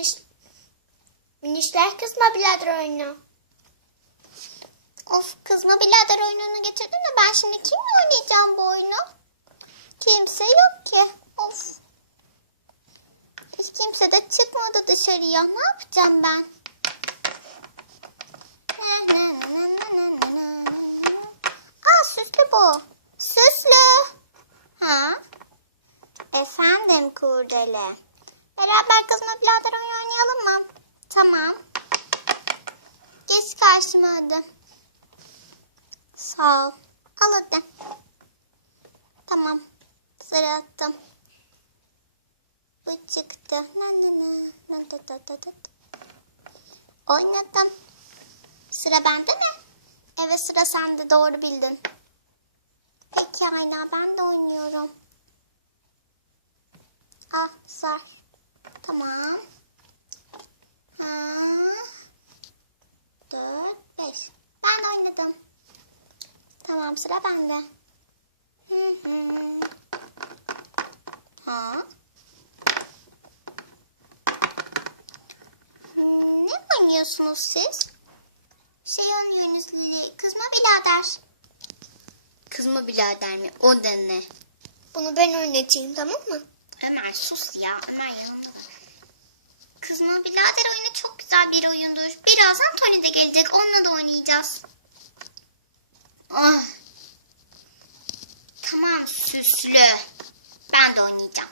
miniş, minişler kızma birader oyunu. Of kızma birader oyununu getirdin de ben şimdi kimle oynayacağım bu oyunu? Kimse yok ki. Of. Hiç kimse de çıkmadı dışarıya. Ne yapacağım ben? Aa süslü bu. Süslü. Ha? Efendim kurdele. Beraber kızma birader oynayalım? Tamam. Geç karşıma hadi. Sağ ol. Al hadi. Tamam. Sıra attım. Bu çıktı. Na na na. Na da da da da. Oynadım. Sıra bende mi? Evet sıra sende doğru bildin. Peki Ayna ben de oynuyorum. Ah zar. Tamam. Dört, beş. Ben de oynadım. Tamam sıra bende. Hı hı. Ha? Ne oynuyorsunuz siz? Şey oynuyorsunuz Lili. Kızma birader. Kızma birader mi? O da ne? Bunu ben oynatayım tamam mı? Ömer sus ya. Ömer yanımda. Kızma birader oyunu çok güzel bir oyundur. Birazdan Tony de gelecek. Onunla da oynayacağız. Ah, Tamam süslü. Ben de oynayacağım.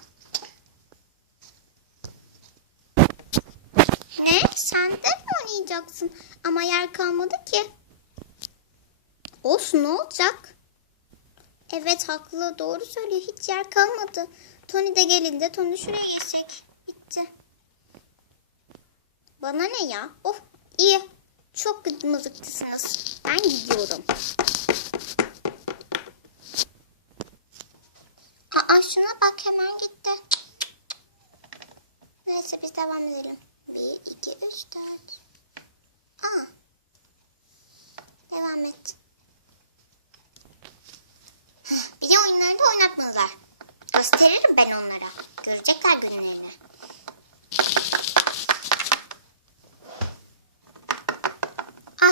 Ne? Sen de mi oynayacaksın? Ama yer kalmadı ki. Olsun ne olacak? Evet haklı doğru söylüyor. Hiç yer kalmadı. Tony de gelince Tony şuraya geçecek. Bitti. Bana ne ya? Of iyi. Çok mızıktısınız. Ben gidiyorum. Aa şuna bak hemen gitti. Neyse biz devam edelim. Bir, iki, üç, dört. Aa. Devam et. Bir de oyunlarında oynatmadılar. Gösteririm ben onlara. Görecekler günlerini.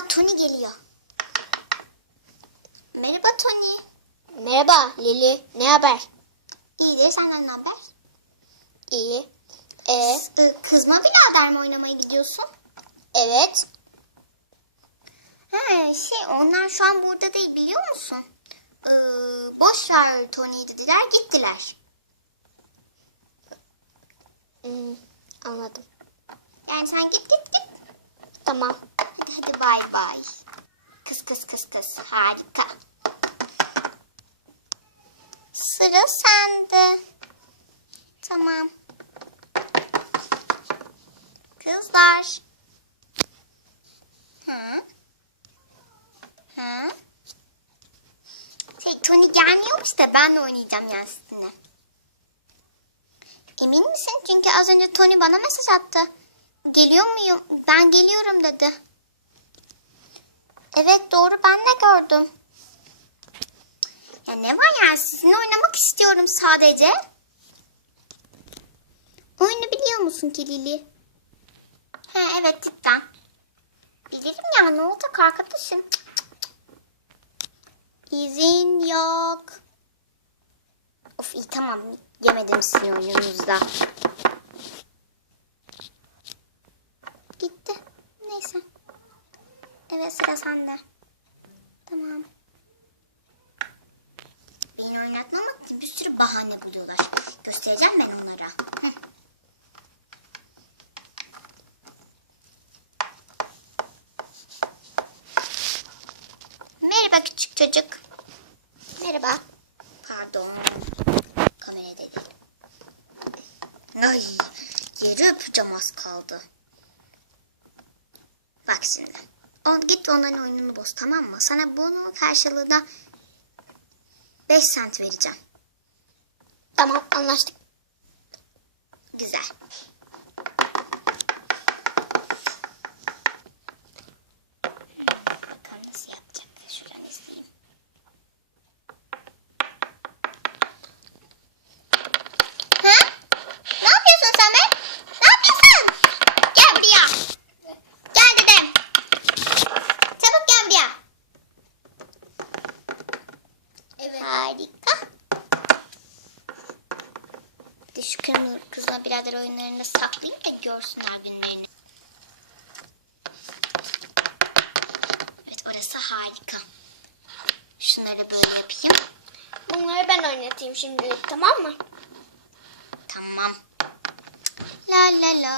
Aa Tony geliyor. Merhaba Tony. Merhaba Lili. Ne haber? İyidir senden ne haber? İyi. E, Ee, kızma birader mi oynamaya gidiyorsun? evet. He şey onlar şu an burada değil biliyor musun? Ee, boş ver Tony'yi dediler gittiler. Hmm, anladım. Yani sen git git git. Tamam. Hadi hadi bay bay. Kız kız kız kız harika. Sıra sende. Tamam. Kızlar. Hı? Hı? Şey, Tony gelmiyormuş da ben de oynayacağım yani. Emin misin? Çünkü az önce Tony bana mesaj attı. Geliyor muyum? Ben geliyorum dedi. Evet doğru ben de gördüm. Ya ne var yani sizinle oynamak istiyorum sadece. Oyunu biliyor musun ki Lili? He evet cidden. Bilirim ya ne olacak arkadaşım. İzin yok. Of iyi tamam yemedim sizin oyununuzda. Gitti. Neyse. Evet sıra sende. Tamam. Beni oynatmamak için bir sürü bahane buluyorlar. Göstereceğim ben onlara. Hı. Merhaba küçük çocuk. Merhaba. Pardon. Kamerada değil. Ay, yeri öpeceğim az kaldı. Bak şimdi. O, git onların oyununu boz tamam mı? Sana bunun karşılığı da 5 sent vereceğim. Tamam anlaştık. Güzel. Bakalım nasıl yapacak. Şuradan izleyeyim. Ha? Ne yapıyorsun sen be? Ne yapıyorsun? birader oyunlarında da görsünler günlerini. Evet orası harika. Şunları böyle yapayım. Bunları ben oynatayım şimdilik tamam mı? Tamam. La la la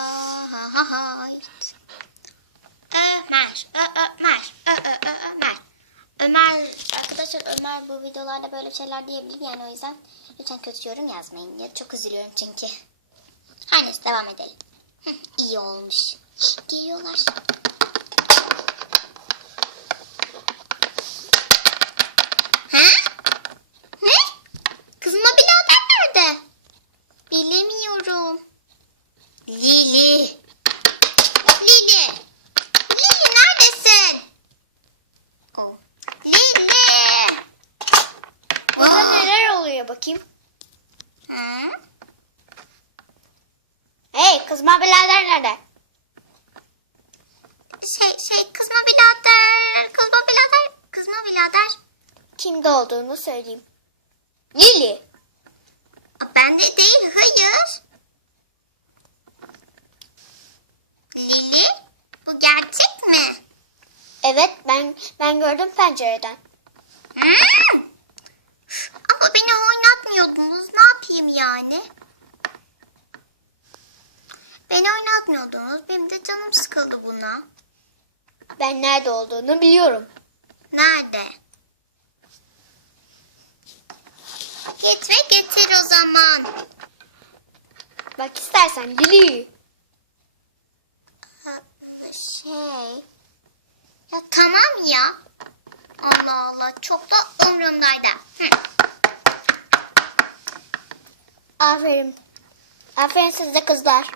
ha ha ha. Ömer, Ö, Ömer, Ö, Ö, Ö, Ömer. Ömer, arkadaşlar Ömer bu videolarda böyle şeyler diyebilir yani o yüzden lütfen kötü yorum yazmayın. Ya çok üzülüyorum çünkü. Her neyse devam edelim. İyi olmuş. Geliyorlar. Ha? Ne? Kızma birader nerede? Bilemiyorum. Lili. Lili. Lili neredesin? Oh. Lili. Burada Aa. neler oluyor bakayım? Ha? Hey kızma birader nerede? Şey şey kızma birader. Kızma birader. Kızma birader. Kimde olduğunu söyleyeyim. Lili. Bende değil hayır. Lili bu gerçek mi? Evet ben ben gördüm pencereden. Hmm. Ama beni oynatmıyordunuz. Ne yapayım yani? Beni oynatmıyordunuz. Benim de canım sıkıldı buna. Ben nerede olduğunu biliyorum. Nerede? Git ve getir o zaman. Bak istersen Lili. Şey. Ya tamam ya. Allah Allah çok da umurumdaydı. Hı. Aferin. Aferin size kızlar.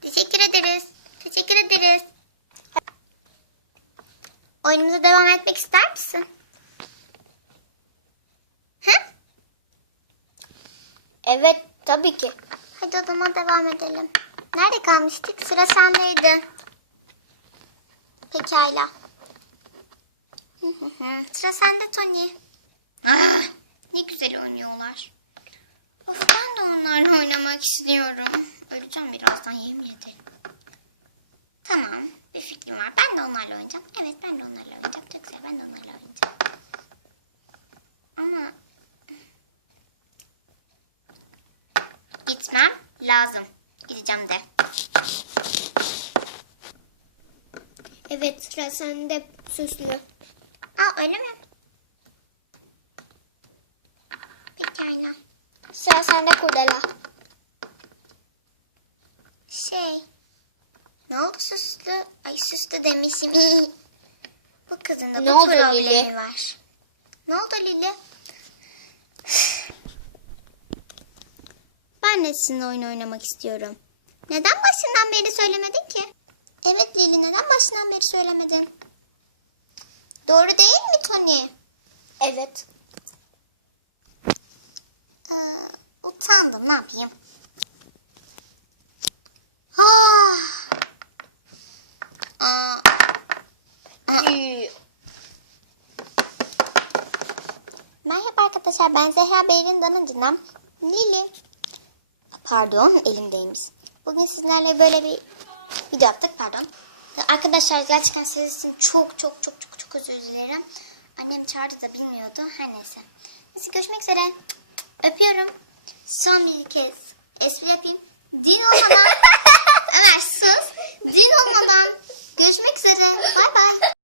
Teşekkür ederiz. Teşekkür ederiz. Oyunumuza devam etmek ister misin? Hı? Evet tabii ki. Hadi o zaman devam edelim. Nerede kalmıştık? Sıra sendeydi. Pekala. Hı hı hı. Sıra sende Tony. Ah, ne güzel oynuyorlar. Of, ben de onlarla oynamak istiyorum. Öleceğim birazdan yemin ederim. Tamam bir fikrim var. Ben de onlarla oynayacağım. Evet ben de onlarla oynayacağım. Çok güzel ben de onlarla oynayacağım. Ama gitmem lazım. Gideceğim de. Evet sıra sende süslü. Aa öyle mi? Pekala. Sıra sende kurdela. Şey. Ne oldu süslü? Ay süslü demişim. bu kızın da Ne bu oldu problemi Lili? var. Ne oldu Lili? Ben de sizinle oyun oynamak istiyorum. Neden başından beri söylemedin ki? Evet Lili neden başından beri söylemedin? Doğru değil mi Tony? Evet. Ee, utandım ne yapayım? Ah. Merhaba arkadaşlar ben Zehra Beyrin Danıncı'ndan Lili. Pardon elimdeymiş. Bugün sizlerle böyle bir video yaptık pardon. Arkadaşlar gerçekten sizin için çok çok çok çok çok özür dilerim. Annem çağırdı da bilmiyordu. Her neyse. Neyse görüşmek üzere. Öpüyorum. Son bir kez espri yapayım. Din olmadan Ömer sus. Din olmadan görüşmek üzere. Bay bay.